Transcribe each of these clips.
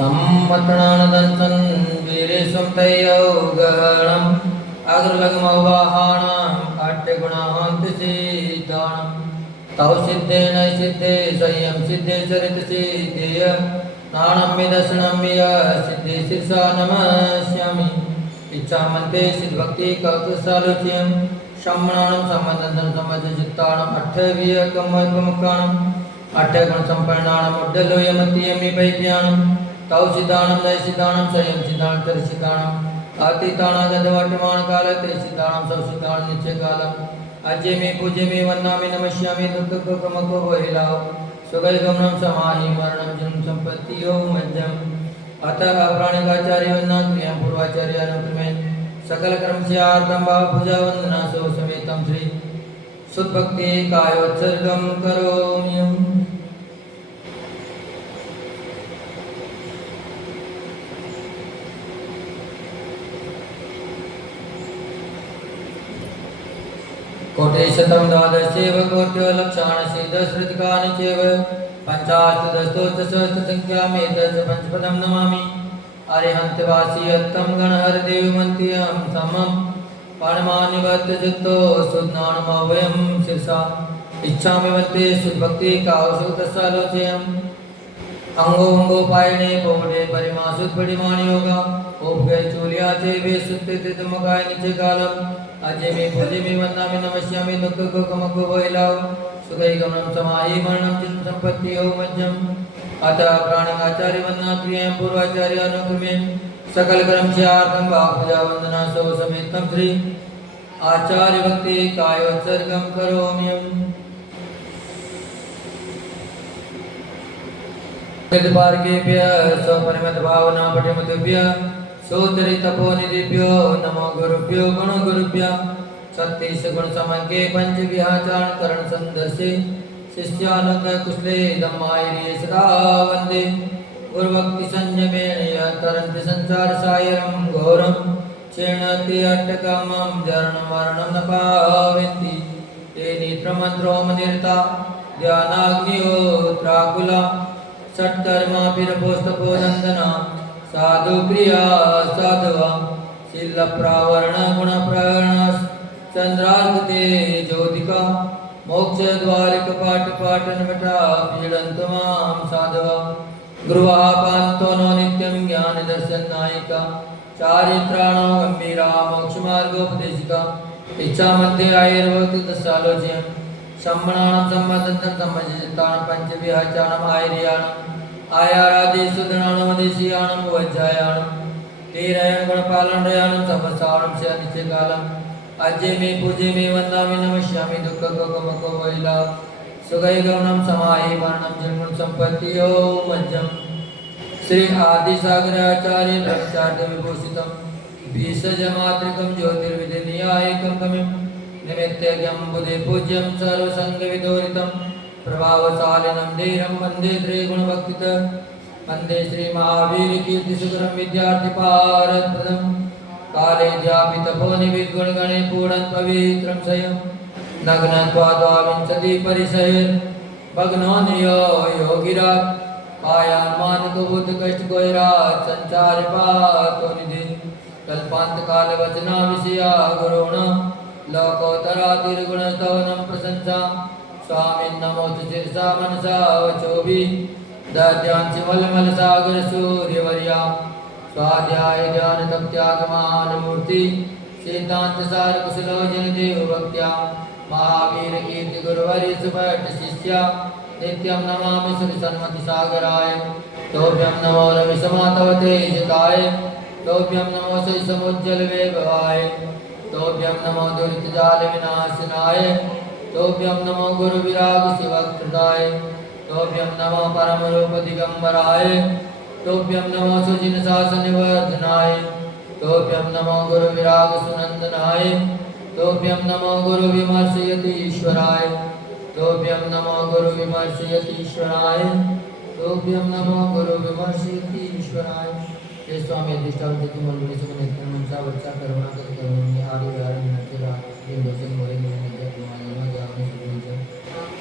सम्मतनानदन्तं वीरेशं तयोगहणम् अग्रलग्मवाहाणाम् अट्टगुणान्तिसिद्धाणम् तौ सिद्धेन सिद्धे संयम सिद्धे चरित सिद्धेय नाणं दर्शनं सिद्धे शीर्षा नमस्यामि इच्छामन्ते सिद्धभक्ति कौतुसालोच्यं शम्मनानं सम्बन्धं समजचित्ताणम् अट्ठवीयकमैकमुखाणम् अट्ठगुणसम्पन्नाणम् उड्डलोयमतीयमि वैद्याणं तौ सिद्धाणं नयसिद्धाणं संयम सिद्धाणं चरिसिद्धाणम् अतीताणागतवर्तमानकाले सिद्धाणं सौसिद्धाणं नित्यकालम् अजय में पूज्य में वंदना में नमस्यामि दुख को कमको वहिलाओ सुगय गमनम समाहि मरणम जन्म संपत्ति यो मज्जम अतः प्राणिकाचार्य वंदना क्रिया पूर्वाचार्य अनुक्रमेण सकल कर्म से आर्तम भाव पूजा वंदना सो समेतम श्री सुत भक्ति कायोत्सर्गम करोमि कोटेशतं द्वादशेव कोट्यो लक्षाणि दशरथिकानि चैव पञ्चाशतस्तोत्रसहस्रसंख्यामेतत् पञ्चपदं नमामि अरिहन्तवासी यत्तं गणहरदेवमन्त्यं समं पाणिमानिवत्यजित्तो सुज्ञानमवयं शिरसा इच्छामि वत्ते सुभक्ति कावशोतसालोचयम् अंगोपायने पोवडे परिमासुत्परिमाण योगा उपगय चूलिया चेवे सुत्तितमकाय नित्य कालम अजय में भजे में वंदना में नमस्यामि दुख को कमको वहिलाओ सुगई गमनम समाहि मरणम जन्म संपत्ति हो मज्जम अतः प्राणिकाचार्य वंदना क्रिया पूर्वाचार्य अनुक्रमेण सकल कर्म से आर्तम भाव पूजा वंदना सो समेतम श्री आचार्य भक्ति कायोत्सर्गम करोमि पार्केभ्य स्वपरिमत भावना पठिमतुभ्य सोदरि तपोनिधिभ्यो नमो गुरुभ्यो गण गुरुभ्य सत्तीस गुण समंके पंच विहाचारण करण संदर्शे शिष्यानुग कुशले धम्मायिरे सदा वंदे गुरुभक्ति संयमेन तरन्त संसार सायरं घोरं क्षीणति अट्टकामं जरणं मरणं न पावन्ति ते नेत्रमन्त्रोमनिरता ध्यानाग्निहोत्राकुला षट्कर्मा पिरपोस्तपोनन्दना साधु प्रिया साधवा शील प्रावरण गुण प्रावरण चंद्रार्कते ज्योतिका मोक्ष द्वारिक पाट पाटन मटा पीडन्तु मां साधवा गुरुवाः पान्तो नो नित्यं ज्ञान दर्शन नायिका चारित्राणो गंभीरा मोक्ष मार्गोपदेशिका इच्छा मध्ये आयुर्भवति तस्सालोच्यम् सम्मनानं सम्मदन्तं सम्मजितानं पंचविहाचारणम् आयर्याणम् आयारादि सुदनानमदेशियाणं वज्जायाणं तेरयण गुणपालन रयाणं समसारणं से नित्य कालम् अजय में पूजे में वंदना में नमस्यामि दुख को कमको वहिला सुगय गमनम समाहि मरणं जन्म संपत्ति हो मज्जम श्री आदि सागर आचार्य ब्रह्मचार्य विभूषितं बीसजमात्रिकं ज्योतिर्विधिनियायकं कमिं निमित्तज्ञं बुधे पूज्यं सर्वसंगविदोरितं प्रभावशालिनं धीरं वन्दे त्रिगुणभक्तित वन्दे श्री महावीर कीर्तिसुकरं विद्यार्थिपारप्रदं काले जापितपोनिविद्गुणगणे पूर्णं पवित्रं स्वयं नग्नत्वाद्वाविंशति परिसयेर् भग्नोऽन्यो योगिरा पायान्मानको बुद्धकष्टकोयरात् संचारि पातो निधि कल्पान्तकालवचना विषया गुरुणा लोकोत्तरा तिरुगुणस्तवनं प्रशंसा स्वामिन् नमोऽस्तु शिरसा मनसा वचोभि दद्यांसि मलमल सागर सूर्यवर्या स्वाध्याय ध्यान तप त्यागमान मूर्ति सिद्धांत सार कुशलोचन देव भक्त्या महावीर कीर्ति गुरुवर्य सुभट शिष्या नित्यं नमामि श्री सन्मति सागराय तोभ्यं नमो रविसमातवते जताय तोभ्यं नमो श्री समुज्जल वैभवाय तोभ्यं नमो दुरितजाल विनाशनाय तोभ्यं नमो गुरु विराग शिवकृताय तोभ्यं नमो परम रूप दिगंबराय तोभ्यं नमो सुजिन शासन वर्धनाय तोभ्यं नमो गुरु विराग सुनंदनाय तोभ्यं नमो गुरु विमर्शयतीश्वराय तोभ्यं नमो गुरु विमर्शयतीश्वराय तोभ्यं नमो गुरु विमर्शयतीश्वराय हे स्वामी अधिष्ठावती मंडली सुमने मनसा वर्षा करुणा कर करुणा आदि विहारी नचरा इन दोषन मोरे मोरे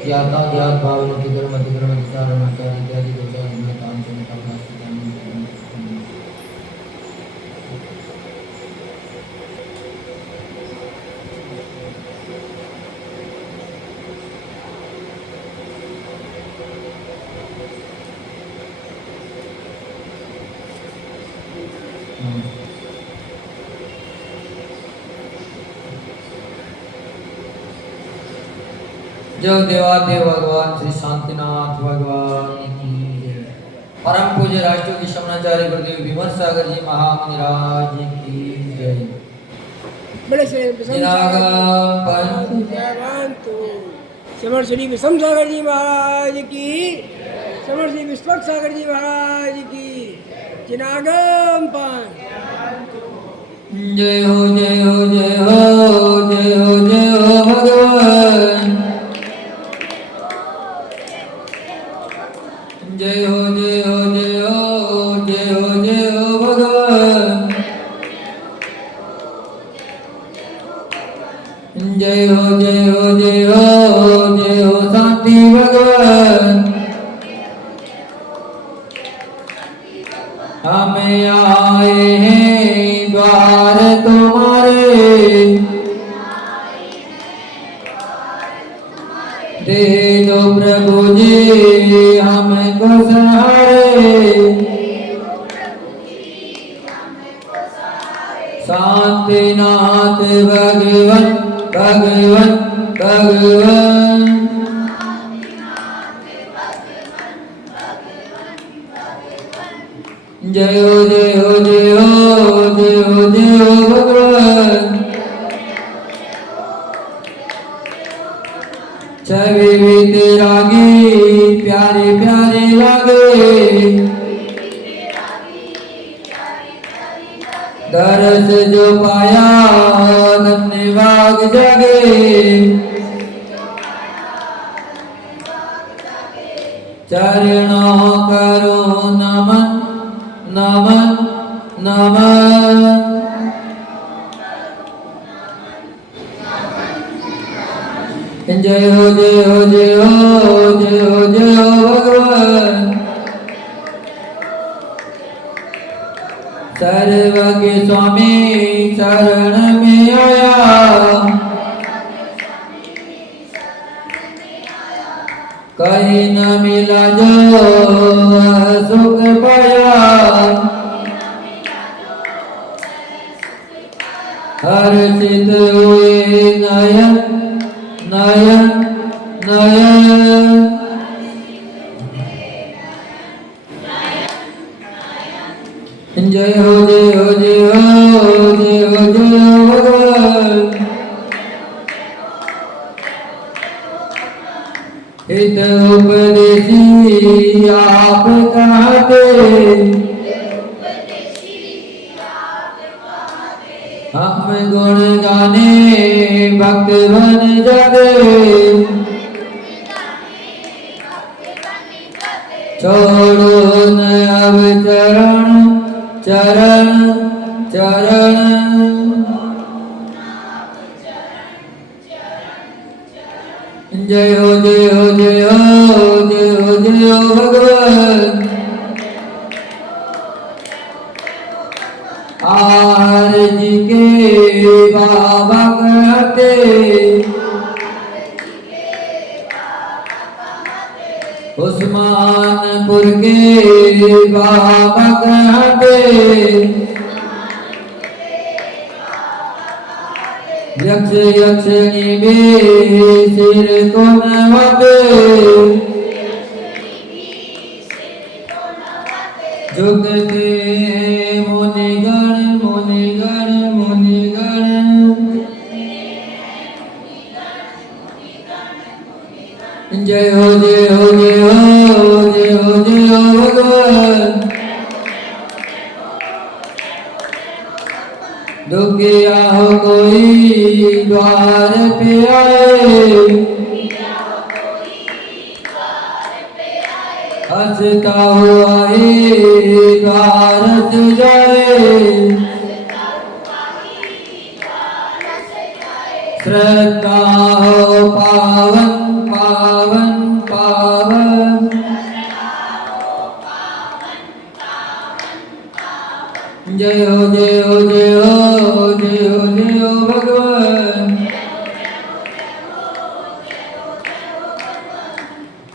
ज्ञाता ज्ञात भाव मतिकरण मतिचारण आचार्य इत्यादि दोषा इनमें काम से निकालना जो देवादेव भगवान श्री शांतिनाथ भगवान की जय। परम पूज्य राष्ट्र की शमनाचार्य गुरुदेव विमल सागर जी महाराज की जय। बड़े से समर श्री विषम सागर जी महाराज की, समर श्री विश्वक सागर जी महाराज की, जिनागम पान। जय हो जय हो जय हो जय हो जय हो भगवान। जय हो जय हो जय हो जय हो जय हो भगवान। जय हो जय हो जय हो जय हो शांति भगवान। हमें आए हैं द्वार तुम्हारे, दे दो प्रभु जी हमको सहारे। शांतिनाथ भगवान भगवान भगवान। जय हो जय हो जय हो जय हो जय हो भगवान। छवि भी तेरा गीत प्यारे प्यारे लगे, दरस जो पाया धन्यवाद जगे। चरणों करो नमन नमन नमन। जय हो जय हो जय हो जय हो जय हो भगवान। सर्व के स्वामी शरण में आया, कहीं न मिला जो सुख पाया। हर्षित हुए नयन नयन नयन। जय हो जय हो जय हो जय हो जय हो भगवान। हित उपदेशी आप कहते, हम गुण गाने भक्त बन जाते। छोड़ो न अब चरण चरण चरण। जय हो जय हो जय हो जय हो जय हो भगवान। आर जी के बाबा कहते, उस्मानपुर के बाबा कहते। यक्ष यक्षिणी भी सिर को नवाते, झुकते मुनिगण मुनिगण मुनिगण। जय हो जय हो जय हो जय हो जय हो भगवान। दुखिया हो कोई द्वार पे आए, हंसता हुआ ही द्वार से जाए। श्रद्धा हो पावन पावन पावन। जय हो जय हो जय हो जय हो जय हो भगवान।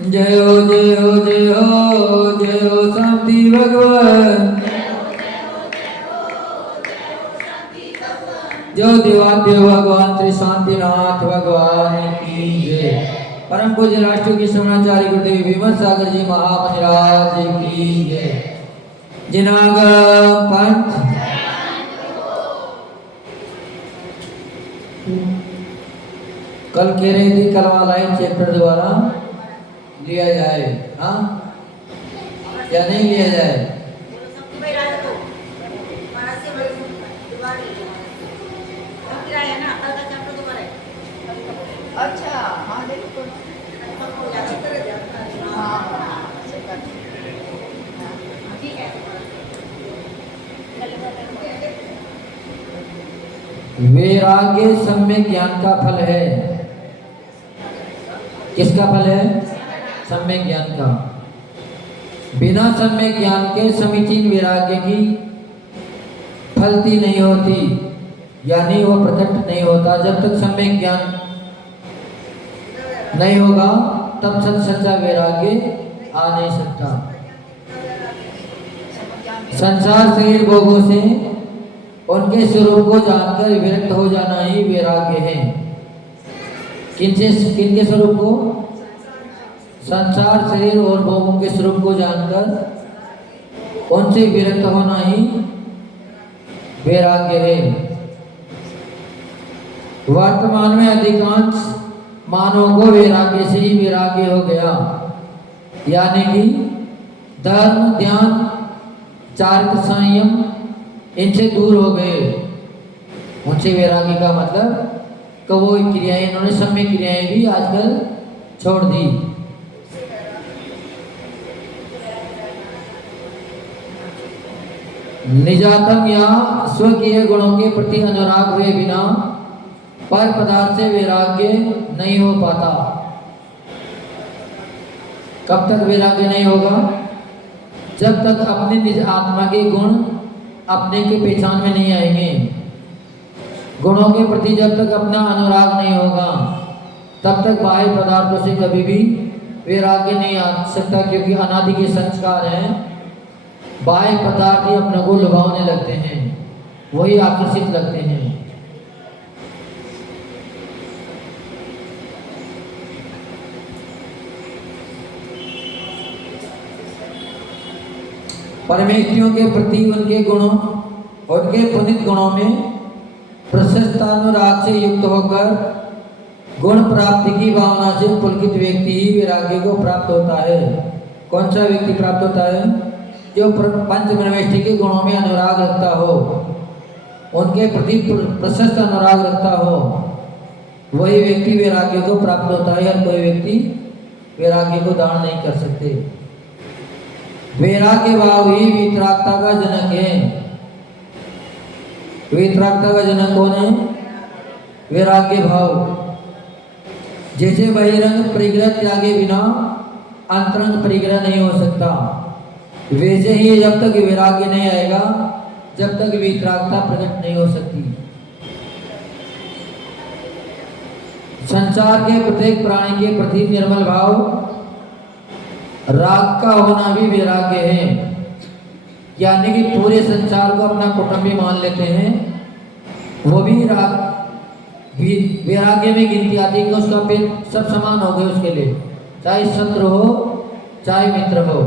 जय हो जय हो जय हो जय हो शांति भगवान। जो देवादेव भगवान श्री शांतिनाथ भगवान की जय। परम पूज्य राष्ट्र के शरणाचार्य गुरुदेव विमल सागर जी महामंदिराज की जय। जिनागम पंथ कल कह रही थी कलवा लाइन चैप्टर द्वारा लिया जाए, हाँ क्या नहीं लिया जाए? अच्छा हाँ देखो वैराग्य सम्यक ज्ञान का फल है। किसका फल है? सम्यक ज्ञान का। बिना सम्यक ज्ञान के समीचीन वैराग्य की फलती नहीं होती, यानी वह प्रकट नहीं होता। जब तक सम्यक ज्ञान नहीं होगा तब तक सच्चा वैराग्य आ नहीं सकता। संसार शरीर भोगों से उनके स्वरूप को जानकर विरक्त हो जाना ही वैराग्य है। किनके स्वरूप को? संसार शरीर और भोगों के स्वरूप को जानकर उनसे विरक्त होना ही वैराग्य है। वर्तमान में अधिकांश मानवों को वैराग्य से ही वैराग्य हो गया, यानी कि धर्म ध्यान चारित्र संयम इनसे दूर हो गए। उनसे वैराग्य का मतलब कि वो क्रियाएं, इन्होंने सम्यक क्रियाएं भी आजकल छोड़ दी। निजातम या स्वकीय गुणों के प्रति अनुराग हुए बिना पर पदार्थ से वैराग्य नहीं हो पाता। कब तक वैराग्य नहीं होगा? जब तक अपने निज आत्मा के गुण अपने के पहचान में नहीं आएंगे। गुणों के प्रति जब तक अपना अनुराग नहीं होगा तब तक बाह्य पदार्थों से कभी भी वैराग्य नहीं आ सकता, क्योंकि अनादि के संस्कार हैं। बाह्य पदार्थ ही अपने को लुभावने लगते हैं, वही आकर्षित लगते हैं। परमेष्ठियों के प्रति उनके गुणों, उनके पुनित गुणों में प्रशस्तानुराग से युक्त होकर गुण प्राप्ति की भावना से पुलकित व्यक्ति ही वैराग्य को प्राप्त होता है। कौन सा व्यक्ति प्राप्त होता है? जो पंच परमेष्ठि के गुणों में अनुराग रखता हो, उनके प्रति प्रशस्त अनुराग रखता हो, वही व्यक्ति वैराग्य को प्राप्त होता है। और कोई व्यक्ति वैराग्य को दान नहीं कर सकते। वैराग्य भाव ही वितरागता का जनक है। वितरागता का जनक कौन है? वैराग्य भाव। जैसे बहिरंग परिग्रह त्यागे बिना अंतरंग परिग्रह नहीं हो सकता, वैसे ही जब तक वैराग्य नहीं आएगा जब तक वितरागता प्रकट नहीं हो सकती। संसार के प्रत्येक प्राणी के प्रति निर्मल भाव राग का होना भी वैराग्य है। यानी कि पूरे संसार को अपना कुटुंबी मान लेते हैं, वो भी राग वैराग्य में गिनती आती है कि उसका पेट सब समान हो गए उसके लिए, चाहे शत्रु हो चाहे मित्र हो।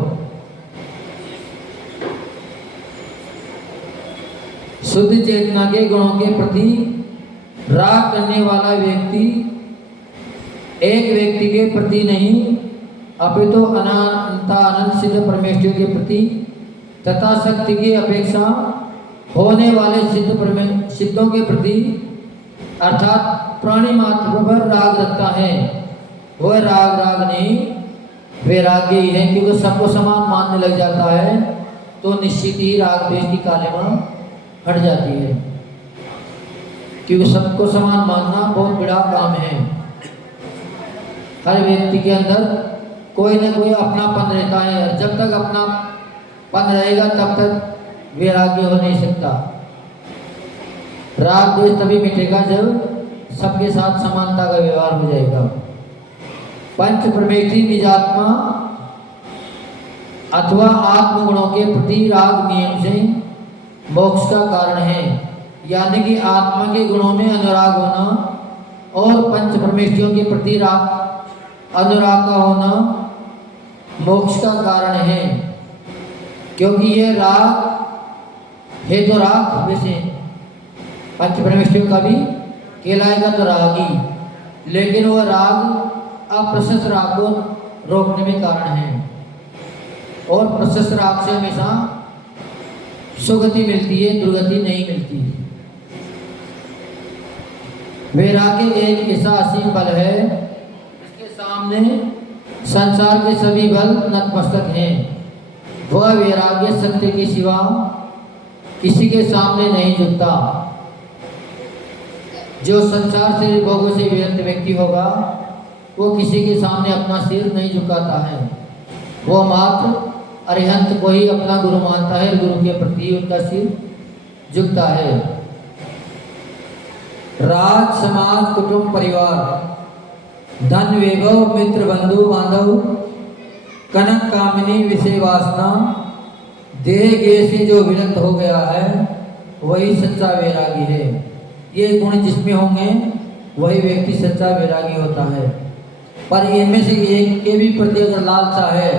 शुद्ध चेतना के गुणों के प्रति राग करने वाला व्यक्ति एक व्यक्ति के प्रति नहीं अपितु अनंत सिद्ध परमेष्ठियों के प्रति तथा शक्ति की अपेक्षा होने वाले सिद्धों के प्रति अर्थात प्राणी मात्र पर राग रखता है। वह राग नहीं वैराग्य ही है, क्योंकि सबको समान मानने लग जाता है तो निश्चित ही राग द्वेष की कालिमा हट जाती है। क्योंकि सबको समान मानना बहुत बड़ा काम है। हर व्यक्ति के अंदर कोई न कोई अपनापन रहता है, और जब तक अपनापन रहेगा तब तक वैराग्य हो नहीं सकता। राग द्वेष तभी मिटेगा जब सबके साथ समानता का व्यवहार हो जाएगा। पंच परमेष्ठी निजात्मा अथवा आत्मगुणों के प्रति राग नियम से मोक्ष का कारण है। यानी कि आत्मा के गुणों में अनुराग होना और पंच परमेष्ठियों के प्रति अनुराग का होना मोक्ष का कारण है। क्योंकि ये राग है तो राग, वैसे पंच परमेष्ठियों का भी कहलाएगा तो रागी, लेकिन वह राग अप्रशस्त राग को रोकने में कारण है। और प्रशस्त राग से हमेशा सुगति मिलती है, दुर्गति नहीं मिलती। वैराग्य एक ऐसा असीम बल है इसके सामने संसार के सभी बल नतमस्तक हैं। वह वैराग्य सत्य के सिवा किसी के सामने नहीं झुकता। जो संसार से भोगों से विरक्त व्यक्ति होगा वो किसी के सामने अपना सिर नहीं झुकाता है। वो मात्र अरिहंत को ही अपना गुरु मानता है, गुरु के प्रति उनका सिर झुकता है। राज, समाज, कुटुंब, परिवार, धन, वैभव, मित्र, बंधु बांधव, कनक, कामिनी, विषय वासना, देह गेह से जो विरक्त हो गया है वही सच्चा वैरागी है। ये गुण जिसमें होंगे वही व्यक्ति सच्चा वैरागी होता है। पर इनमें से एक के भी प्रति अगर लालसा है,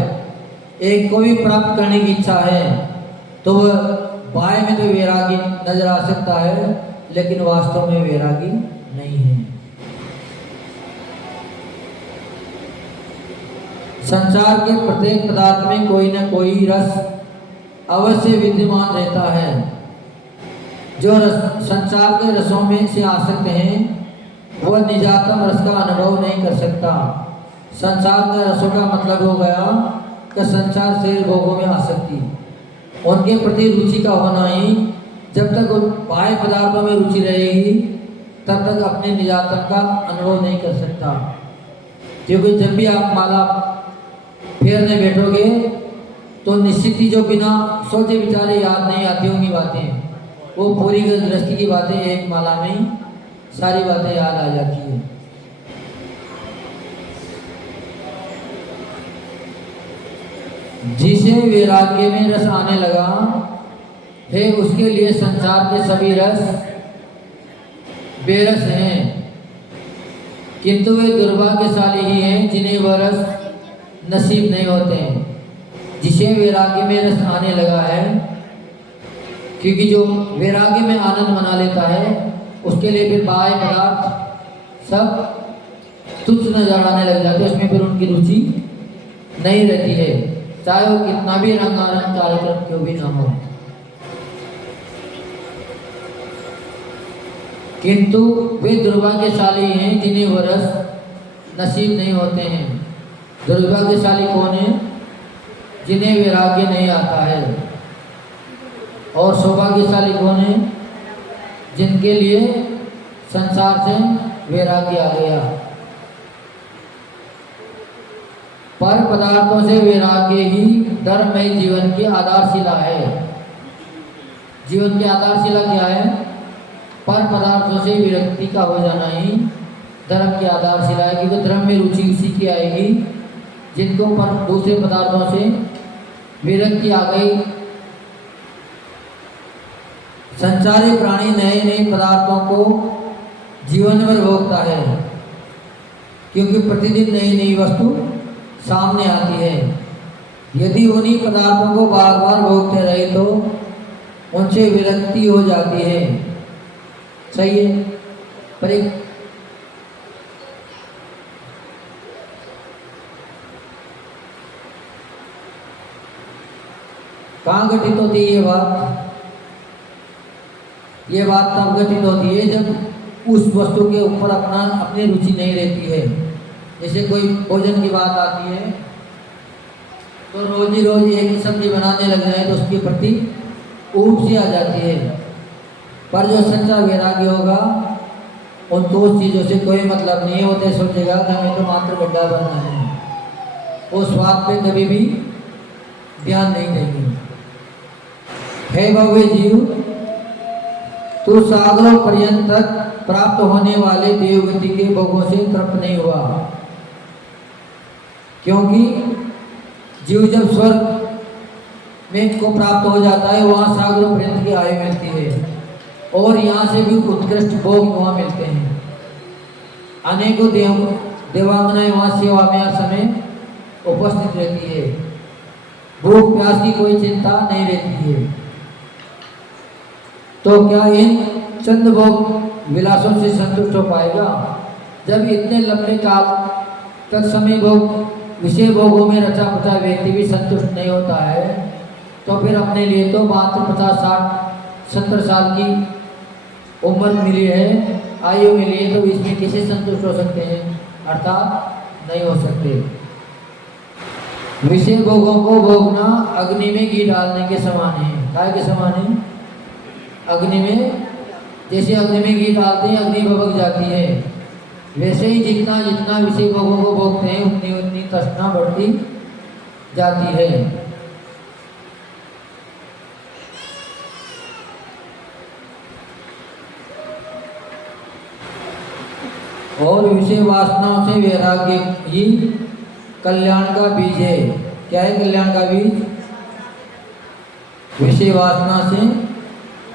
एक को भी प्राप्त करने की इच्छा है, तो वह बाएं में तो वैरागी नजर आ सकता है, लेकिन वास्तव में वैरागी नहीं है। संसार के प्रत्येक पदार्थ में कोई न कोई रस अवश्य विद्यमान रहता है। जो संसार के रसों में से आसक्त हैं वह निजातम रस का अनुभव नहीं कर सकता। संसार का रसों का मतलब हो गया कि संसार से भोगों में आसक्ति, उनके प्रति रुचि का होना ही। जब तक बाह्य पदार्थों में रुचि रहेगी तब तक अपने निजातम का अनुभव नहीं कर सकता। क्योंकि जब भी आप माला फेरने बैठोगे तो निश्चित ही जो बिना सोचे विचारे याद नहीं आती होंगी बातें, वो पूरी गृहस्थी की बातें एक माला में ही सारी बातें याद आ जाती है। जिसे वैराग्य में रस आने लगा है उसके लिए संसार के सभी रस बेरस हैं, किंतु वे दुर्भाग्यशाली ही हैं जिन्हें वह रस नसीब नहीं होते हैं। जिसे वैराग्य में रस आने लगा है, क्योंकि जो वैराग्य में आनंद मना लेता है उसके लिए फिर बाह्य पदार्थ सब तुच्छ नजर आने लग जाते हैं, उसमें फिर उनकी रुचि नहीं रहती है, चाहे वो कितना भी रंगारंग कार्यक्रम क्यों भी ना हो। किंतु वे दुर्भाग्यशाली हैं जिन्हें वह रस नसीब नहीं होते हैं। दुर्भाग्यशाली कौन है? जिन्हें वैराग्य नहीं आता है। और सौभाग्यशाली कौन है? जिनके लिए संसार से वैराग्य आ गया। पर पदार्थों से वैराग्य ही धर्ममय जीवन की आधारशिला है। जीवन की आधारशिला क्या है? पर पदार्थों से विरक्ति का हो जाना ही धर्म की आधारशिला है। क्योंकि धर्म में रुचि उसी की आएगी जिनको पर दूसरे पदार्थों से विरक्ति आ गई। संसारी प्राणी नए नए पदार्थों को जीवन भर भोगता है, क्योंकि प्रतिदिन नई नई वस्तु सामने आती है। यदि उन्हीं पदार्थों को बार बार भोगते रहे तो उनसे विरक्ति हो जाती है। सही है, पर एक कहाँ घटित होती है ये बात तब घटित होती है जब उस वस्तु के ऊपर अपनी रुचि नहीं रहती है। जैसे कोई भोजन की बात आती है तो रोज ही रोज एक ही सब्जी बनाने लग जाए तो उसके प्रति ऊब सी आ जाती है। पर जो सच्चा वैराग्य होगा उनको उस चीज़ों से कोई मतलब नहीं होता, सोचेगा कि हमें तो मात्र गड्ढा बनना है। वो स्वाद पे कभी भी ध्यान नहीं देंगे। हे भव्य जीव, तू सागरों पर्यंत तक प्राप्त होने वाले देवगति के भोगों से तृप्त नहीं हुआ, क्योंकि जीव जब स्वर्ग में को प्राप्त हो जाता है वहाँ सागरों पर्यंत की आयु मिलती है। और यहाँ से भी उत्कृष्ट भोग वहाँ मिलते हैं। अनेकों देवांगनाएं वहाँ सेवा में हर समय उपस्थित रहती है। भूख प्यास की कोई चिंता नहीं रहती है। तो क्या इन चंद भोग विलासों से संतुष्ट हो पाएगा? जब इतने लंबे काल तक समय भोग विषय भोगों में रचा पचा व्यक्ति भी संतुष्ट नहीं होता है, तो फिर अपने लिए तो मात्र 50-60-70 साल की उम्र मिली है, आयु मिली है, तो इसमें कैसे संतुष्ट हो सकते हैं? अर्थात नहीं हो सकते। विषय भोगों को भोगना अग्नि में घी डालने के समान है। काय के समान है? अग्नि में, जैसे अग्नि में घी डालते हैं अग्नि भभक जाती है, वैसे ही जितना जितना विषय भोगों को भोगते हैं उतनी उतनी तृष्णा बढ़ती जाती है। और विषय वासनाओं से वैराग्य ही कल्याण का बीज है। क्या है कल्याण का बीज? विषय वासना से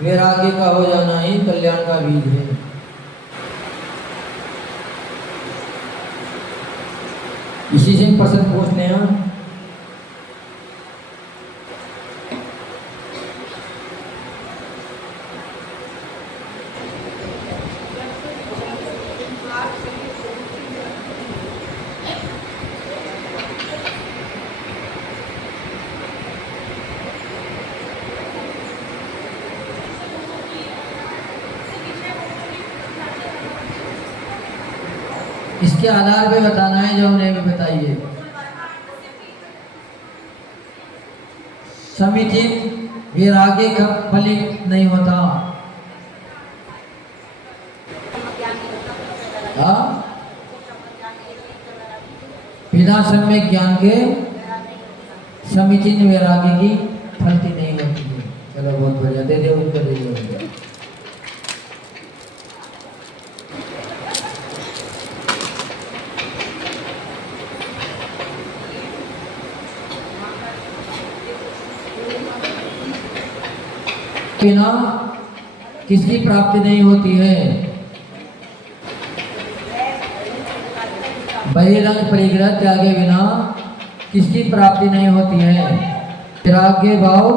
वैराग्य का हो जाना ही कल्याण का बीज है। इसी से प्रश्न पूछते हैं। इसके आधार पे बताना है जो हमने अभी बताइए। समीचीन वैराग्य का फलित नहीं होता। बिना सम्यक ज्ञान के समीचीन वैराग्य की फलती नहीं होती है। चलो बहुत बढ़िया, दे दे उत्तर दे दे। बिना किसकी प्राप्ति नहीं होती है? बहिरंग परिग्रह त्यागे बिना किसकी प्राप्ति नहीं होती है? वैराग्य भाव,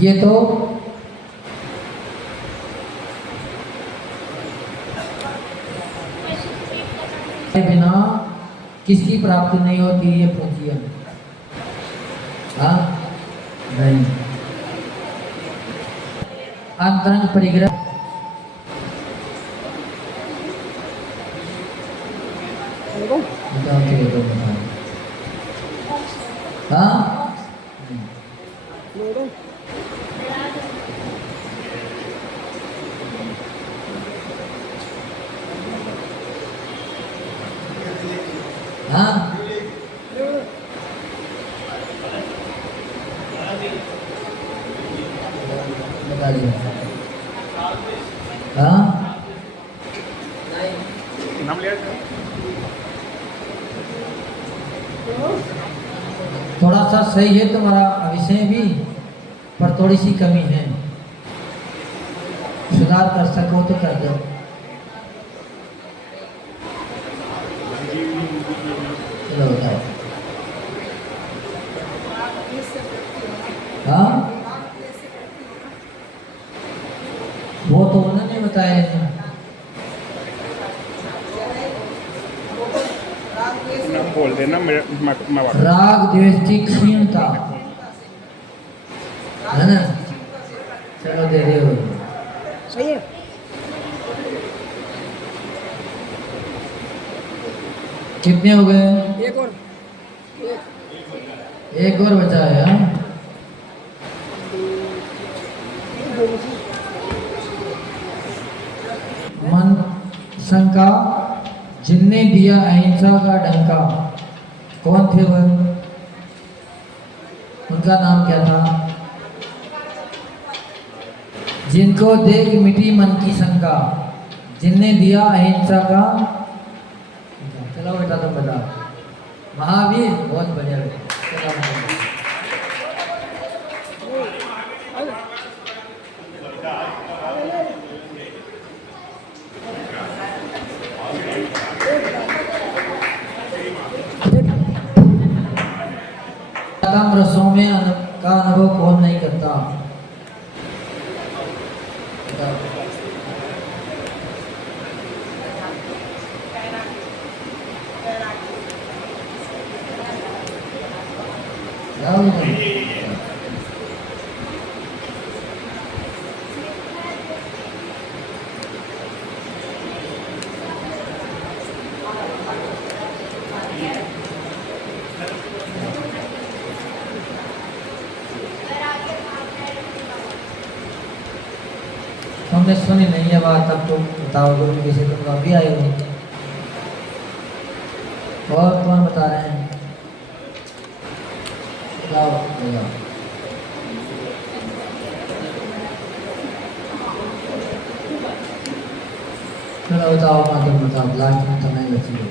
ये तो बिना किसकी प्राप्ति नहीं होती, ये पूछिए। हाँ नहीं, अंतरंग परिग्रह हाँ हाँ बताइए। हाँ नाम लिया थोड़ा सा सही है तुम्हारा विषय भी, पर थोड़ी सी कमी है, सुधार कर सको तो कर दो। चलो बताओ। हाँ वो तो उन्होंने बताया है। नाम बोल देना, मैं राग द्वेष की क्षीणता है ना। चलो दे दे, सही है। कितने हो गए? एक और, एक और बचा है। हाँ? मन शंका जिनने दिया अहिंसा का डंका, कौन थे वह? उनका नाम क्या था? जिनको देख मिटी मन की शंका, जिनने दिया अहिंसा का। चलो बेटा तुम बता। महावीर, बहुत बढ़िया बेटा। निजातम रसों में का अनुभव कौन नहीं करता? हमने सुनी नहीं है बात, तब तो बताओ गुरु कैसे, तुम अभी आए हो और कौन बता रहे हैं? बताओ बताओ। चलो बताओ ना, तुम बताओ, लास्ट में तो नहीं बची हो।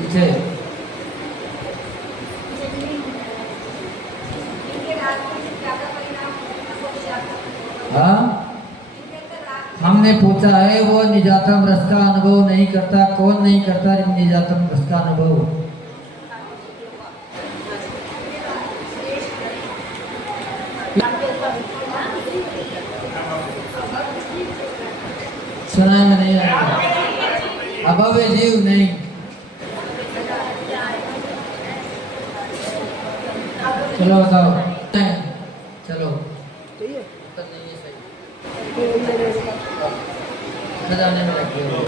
पीछे हाँ, हमने पूछा है वो निजातम रस का अनुभव नहीं करता, कौन नहीं करता निजातम रस का अनुभव? सुना में नहीं आता, अभव जीव नहीं। चलो बताओ, चलो उत्तर नहीं है सही, खजाने में लगे हो।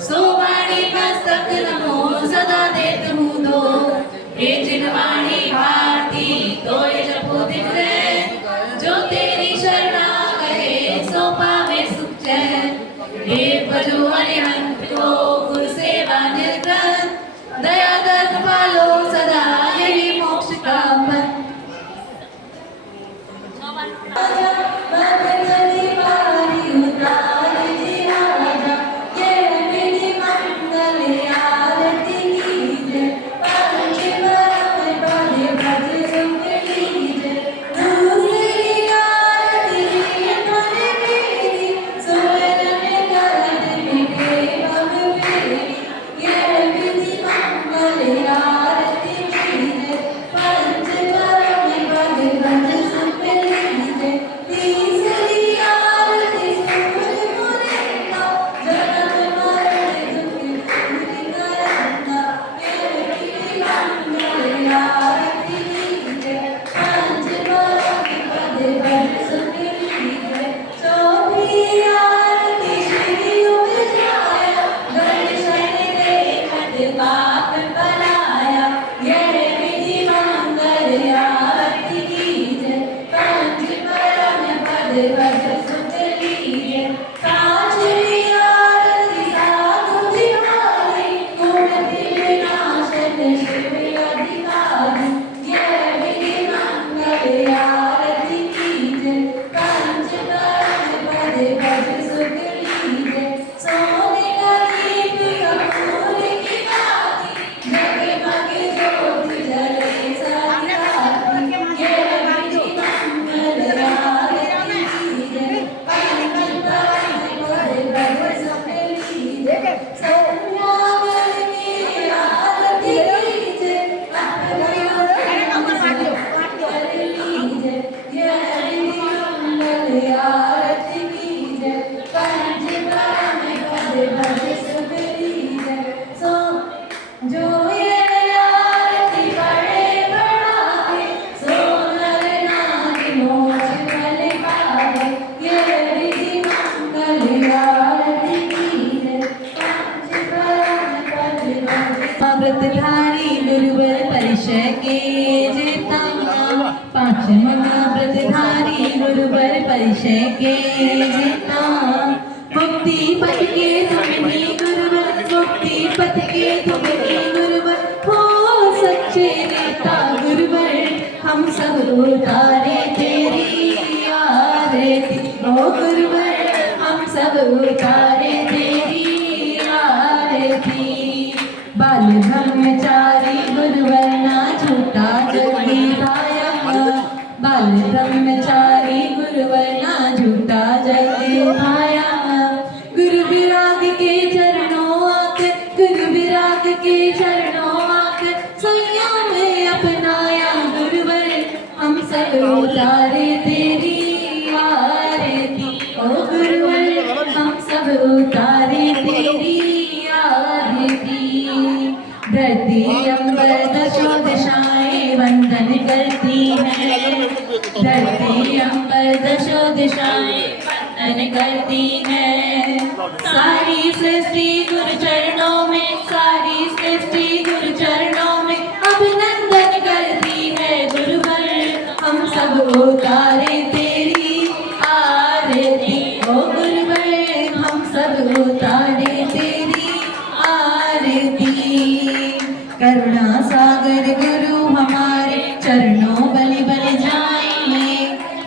सोवाणी मस्तक नमो सदा देत हूँ दो, ये जिनवाणी भारती तो ये जपो दिखरे, जो तेरी शरणा गए सो पावे सुख चैन, हे भजो अरिहंत को गुरु सेवा निरंतर, दया दर्द पालो सदा यही मोक्ष का मन। व्रतधारी गुरुवर परिचय के जेता, पांच महाव्रतधारी गुरुवर परिचय के जेता, मुक्ति पथ के तुम्ही गुरुवर, मुक्ति पथ के तुम्ही गुरुवर, हो सच्चे नेता गुरुवर, हम सब उतारे तेरी आरती, ओ गुरुवर हम सब उतारे तेरी आरती। बाल ब्रह्मचारी गुरुवर ना झूठा जग दिखाया, बाल ब्रह्मचारी गुरुवर ना झूठा जग उतारे तेरी आरती ओ गुरुवर हम सब उतारे तेरी आरती धरती अंबर दशो दिशाएं वंदन करती हैं धरती अंबर दशो दिशाएं वंदन करती हैं सारी सृष्टि गुरु चरणों में सारी सृष्टि गुरु चरणों में अभिनंदन करती है गुरुवर हम सब उतारे तेरी आरती ओ गुरुवर हम सब उतारे तेरी आरती करुणा सागर गुरु हमारे चरणों बलि बलि जाएंगे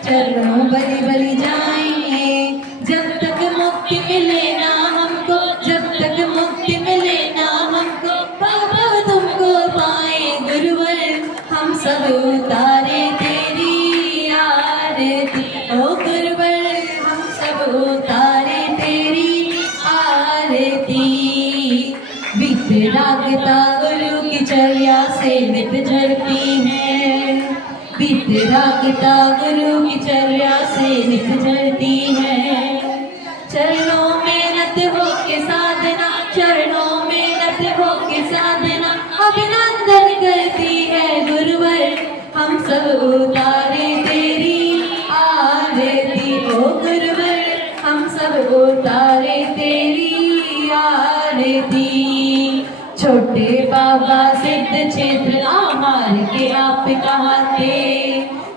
चरणों बलि बलि जाएंगे जब तक मुक्ति मिले ना हमको जब तक मुक्ति मिले ना हमको बाबा तुमको पाए गुरुवर हम सब उतारे तेरी आरती ओ गुरुवर हम सब उतारे तेरी आरती वितरागता गुरु की चर्या से नित झरती है वितरागता गुरु की चर्या से नित झरती है चरणों में नत हो के साधना चरणों में नत हो के साधना अभिनंदन करती है गुरुवर हम सब उतारे तेरी आरती ओ गुरुवर हम सब उतारे तेरी आरती छोटे बाबा सिद्ध क्षेत्र आमार के आप कहाते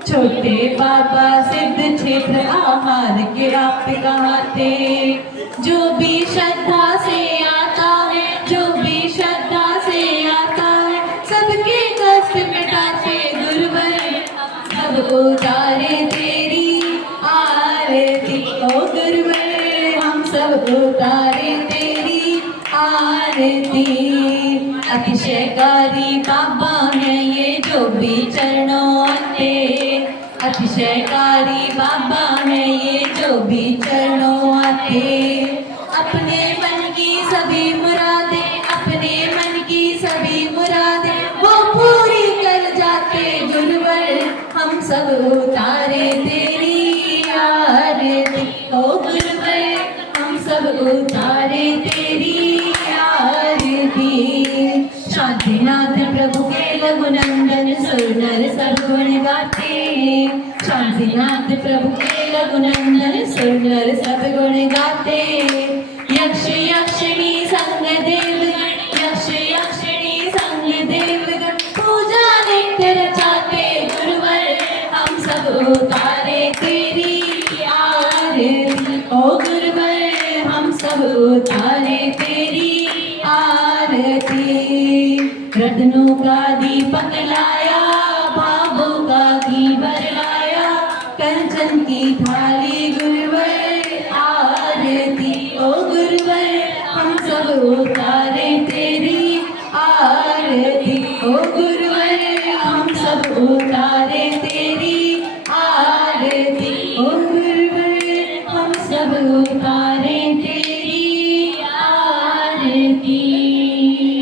छोटे बाबा सिद्ध क्षेत्र आमार के आप कहाते जो भी श्रद्धा से आता है जो भी श्रद्धा से आता है सबके कष्ट मिटाते गुरुवर सब उतारे तेरी आरती ओ गुरुवर हम सब उतारे तेरी आरती अतिशयकारी बाबा है ये जो भी चरणों आते अतिशयकारी बाबा है ये जो भी चरणों आते अपने मन की सभी मुरादें अपने मन की सभी मुरादें वो पूरी कर जाते गुरुवर हम सब उतारे तेरी आरती ओ गुरुवर हम सब उतारे तेरी आरती शांतिनाथ प्रभु के रघुनंदन सुरनर सब गुण गाते शांतिनाथ प्रभु के रघुनंदन सुरनर सब गुण गाते यक्ष यक्षिणी संग देवगण यक्ष यक्षिणी संग देवगण पूजा नित्य रचाते गुरुवर हम सब उतारे तेरी आरती ओ गुरुवर हम सब उतारे तेरी आरती रत्नों का दीपक लाया भावों का घी लाया कंचन की थाली गुरुवर आरती ओ गुरुवर हम सब उतारे तेरी आरती ओ गुरुवर हम सब उतारे तेरी आरती ओ गुरुवर हम सब उतारे